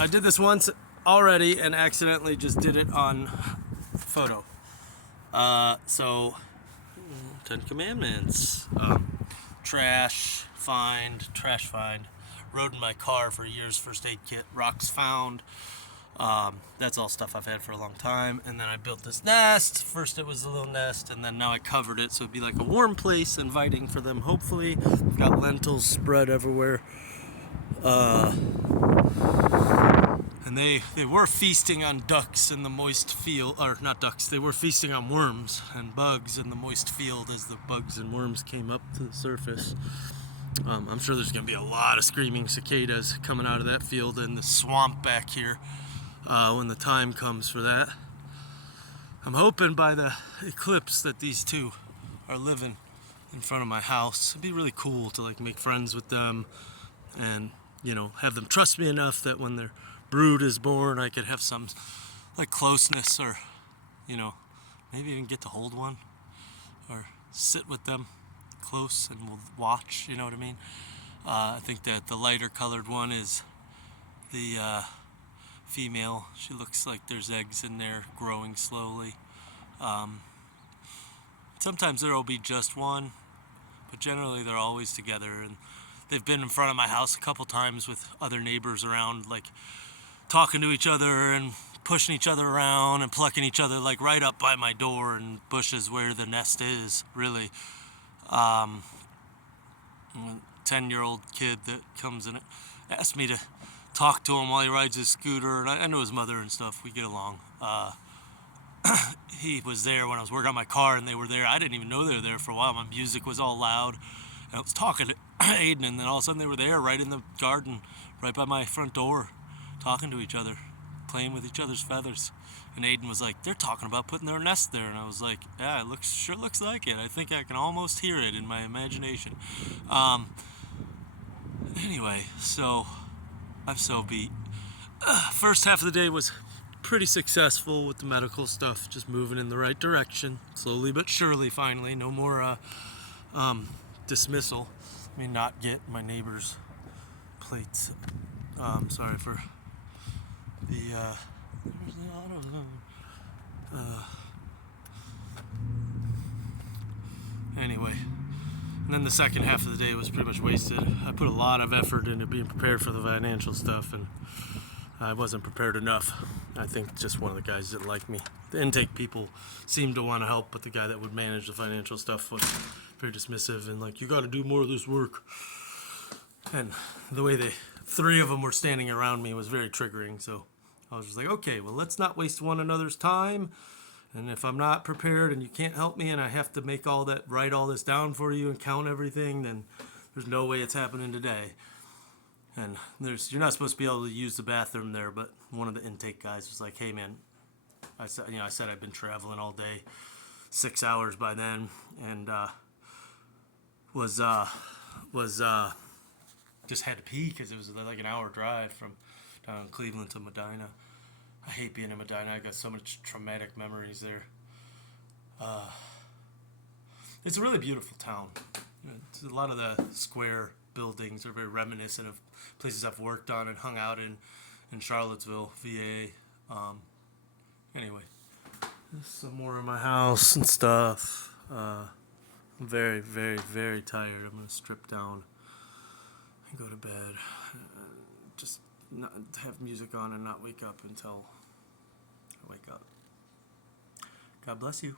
I did this once already and accidentally just did it on photo. So, 10 Commandments. Trash find. Rode in my car for years, first aid kit, rocks found. That's all stuff I've had for a long time. And then I built this nest. First it was a little nest, and then now I covered it so it'd be like a warm place, inviting for them, hopefully. I've got lentils spread everywhere. And they were feasting on ducks in the moist field, or not ducks, they were feasting on worms and bugs in the moist field as the bugs and worms came up to the surface. I'm sure there's going to be a lot of screaming cicadas coming out of that field in the swamp back here when the time comes for that. I'm hoping by the eclipse that these two are living in front of my house. It'd be really cool to like make friends with them and, you know, have them trust me enough that when their brood is born I could have some like closeness, or, you know, maybe even get to hold one or sit with them close and we'll watch, you know what I mean? I think that the lighter colored one is the female. She looks like there's eggs in there growing slowly. Sometimes there will be just one, but generally they're always together, and they've been in front of my house a couple times with other neighbors around, like talking to each other and pushing each other around and plucking each other like right up by my door and bushes where the nest is, really. 10-year-old kid that comes and asked me to talk to him while he rides his scooter, and I know his mother and stuff. We get along. He was there when I was working on my car, and they were there. I didn't even know they were there for a while. My music was all loud, and I was talking to Aiden, and then all of a sudden they were there right in the garden, right by my front door, talking to each other, playing with each other's feathers. And Aiden was like, they're talking about putting their nest there. And I was like, yeah, it sure looks like it. I think I can almost hear it in my imagination. Anyway, so I'm so beat. First half of the day was pretty successful with the medical stuff, just moving in the right direction, slowly but surely. Finally, no more dismissal. I mean, not get my neighbor's plates. Sorry for the anyway, and then the second half of the day was pretty much wasted. I put a lot of effort into being prepared for the financial stuff, and I wasn't prepared enough. I think just one of the guys didn't like me. The intake people seemed to want to help, but the guy that would manage the financial stuff was very dismissive and like, you got to do more of this work. And the way three of them were standing around me was very triggering, so I was just like, okay, well, let's not waste one another's time. And if I'm not prepared and you can't help me and I have to write all this down for you and count everything, then there's no way it's happening today. And you're not supposed to be able to use the bathroom there, but one of the intake guys was like, hey man, I said I've been traveling all day, 6 hours by then, and just had to pee because it was like an hour drive from down in Cleveland to Medina. I hate being in Medina. I got so much traumatic memories there. It's a really beautiful town. A lot of the square buildings are very reminiscent of places I've worked on and hung out in Charlottesville, VA. Anyway, some more of my house and stuff. I'm very, very, very tired. I'm going to strip down and go to bed. Just not have music on and not wake up until I wake up. God bless you.